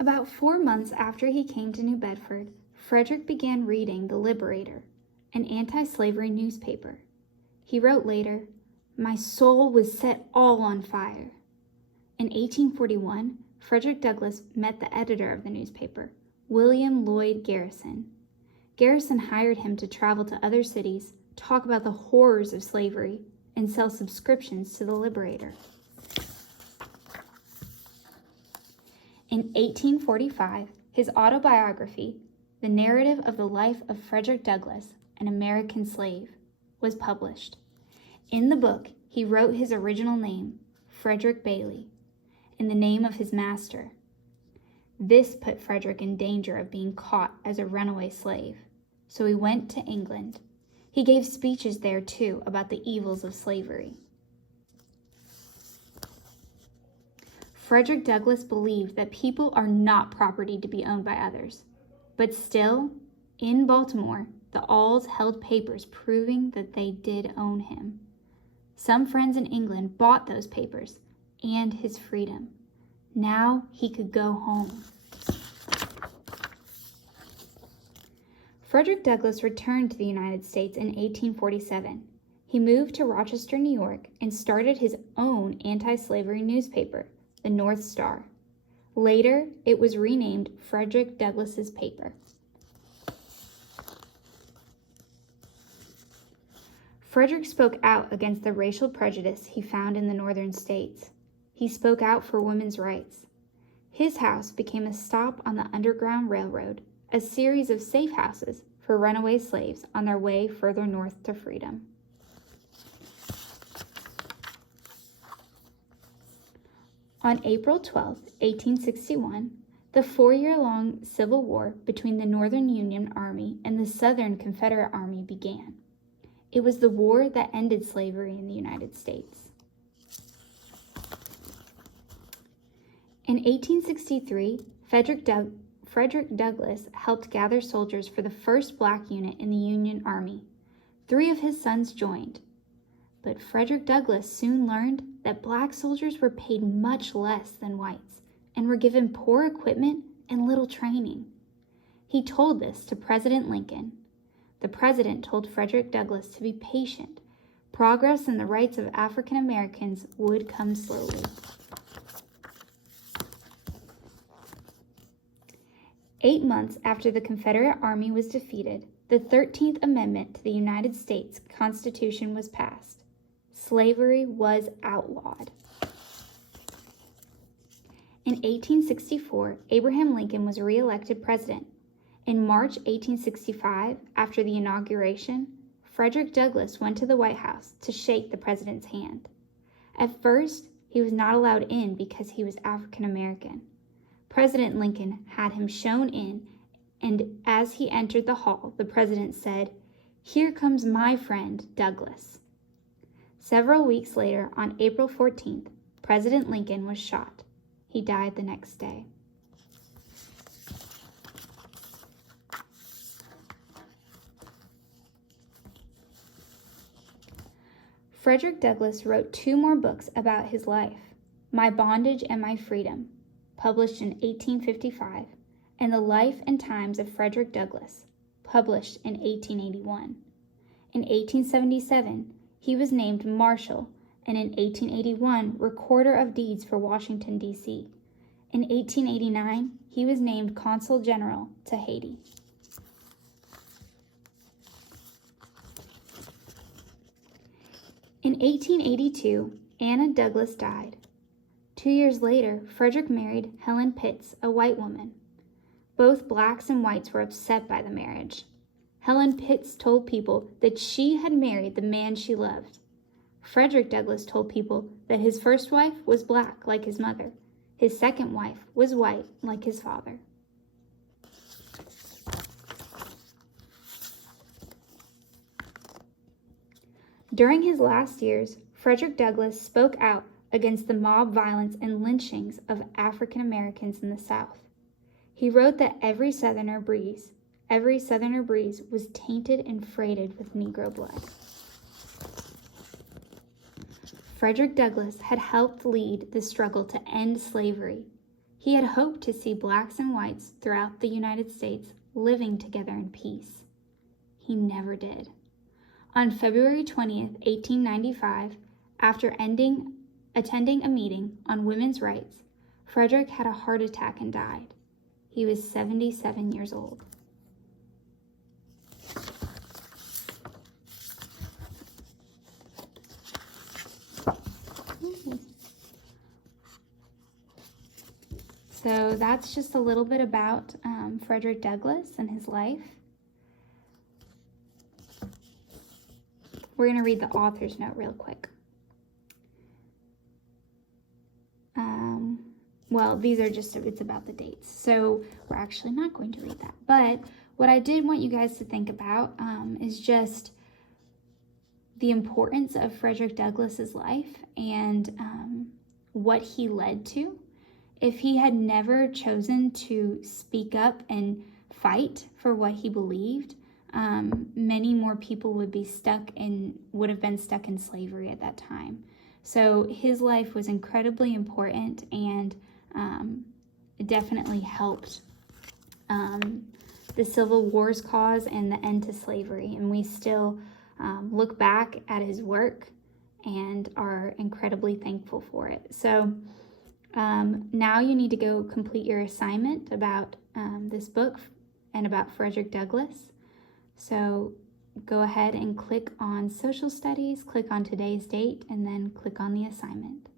About 4 months after he came to New Bedford, Fredrick began reading The Liberator, an anti-slavery newspaper. He wrote later, "My soul was set all on fire." In 1841, Frederick Douglass met the editor of the newspaper, William Lloyd Garrison. Garrison hired him to travel to other cities, talk about the horrors of slavery, and sell subscriptions to The Liberator. In 1845, his autobiography, The Narrative of the Life of Frederick Douglass, an American Slave, was published. In the book, he wrote his original name, Frederick Bailey, in the name of his master. This put Frederick in danger of being caught as a runaway slave, so he went to England. He gave speeches there, too, about the evils of slavery. Frederick Douglass believed that people are not property to be owned by others. But still, in Baltimore, the Alls held papers proving that they did own him. Some friends in England bought those papers and his freedom. Now he could go home. Frederick Douglass returned to the United States in 1847. He moved to Rochester, New York, and started his own anti-slavery newspaper, the North Star. Later, it was renamed Frederick Douglass's paper. Frederick spoke out against the racial prejudice he found in the northern states. He spoke out for women's rights. His house became a stop on the Underground Railroad, a series of safe houses for runaway slaves on their way further north to freedom. On April 12, 1861, the 4-year-long Civil War between the Northern Union Army and the Southern Confederate Army began. It was the war that ended slavery in the United States. In 1863, Frederick Douglass helped gather soldiers for the first black unit in the Union Army. 3 of his sons joined. But Frederick Douglass soon learned that black soldiers were paid much less than whites and were given poor equipment and little training. He told this to President Lincoln. The president told Frederick Douglass to be patient. Progress in the rights of African Americans would come slowly. 8 months after the Confederate Army was defeated, the 13th Amendment to the United States Constitution was passed. Slavery was outlawed. In 1864, Abraham Lincoln was re-elected president. In March 1865, after the inauguration, Frederick Douglass went to the White House to shake the president's hand. At first, he was not allowed in because he was African American. President Lincoln had him shown in, and as he entered the hall, the president said, "Here comes my friend, Douglass." Several weeks later, on April 14th, President Lincoln was shot. He died the next day. Frederick Douglass wrote 2 more books about his life, My Bondage and My Freedom, published in 1855, and The Life and Times of Frederick Douglass, published in 1881. In 1877, he was named Marshal, and in 1881, Recorder of Deeds for Washington, D.C. In 1889, he was named Consul General to Haiti. In 1882, Anna Douglass died. 2 years later, Frederick married Helen Pitts, a white woman. Both blacks and whites were upset by the marriage. Helen Pitts told people that she had married the man she loved. Frederick Douglass told people that his first wife was black, like his mother. His second wife was white, like his father. During his last years, Frederick Douglass spoke out against the mob violence and lynchings of African Americans in the South. He wrote that every Southerner breeze was tainted and freighted with Negro blood. Frederick Douglass had helped lead the struggle to end slavery. He had hoped to see blacks and whites throughout the United States living together in peace. He never did. On February 20th, 1895, after attending a meeting on women's rights, Fredrick had a heart attack and died. He was 77 years old. So that's just a little bit about Frederick Douglass and his life. We're going to read the author's note real quick. Well, these are just, it's about the dates. So we're actually not going to read that. But what I did want you guys to think about is just the importance of Frederick Douglass's life and what he led to. If he had never chosen to speak up and fight for what he believed, many more people would have been stuck in slavery at that time. So his life was incredibly important, and it definitely helped the Civil War's cause and the end to slavery. And we still look back at his work and are incredibly thankful for it. So now you need to go complete your assignment about this book and about Frederick Douglass. So go ahead and click on Social Studies, click on today's date, and then click on the assignment.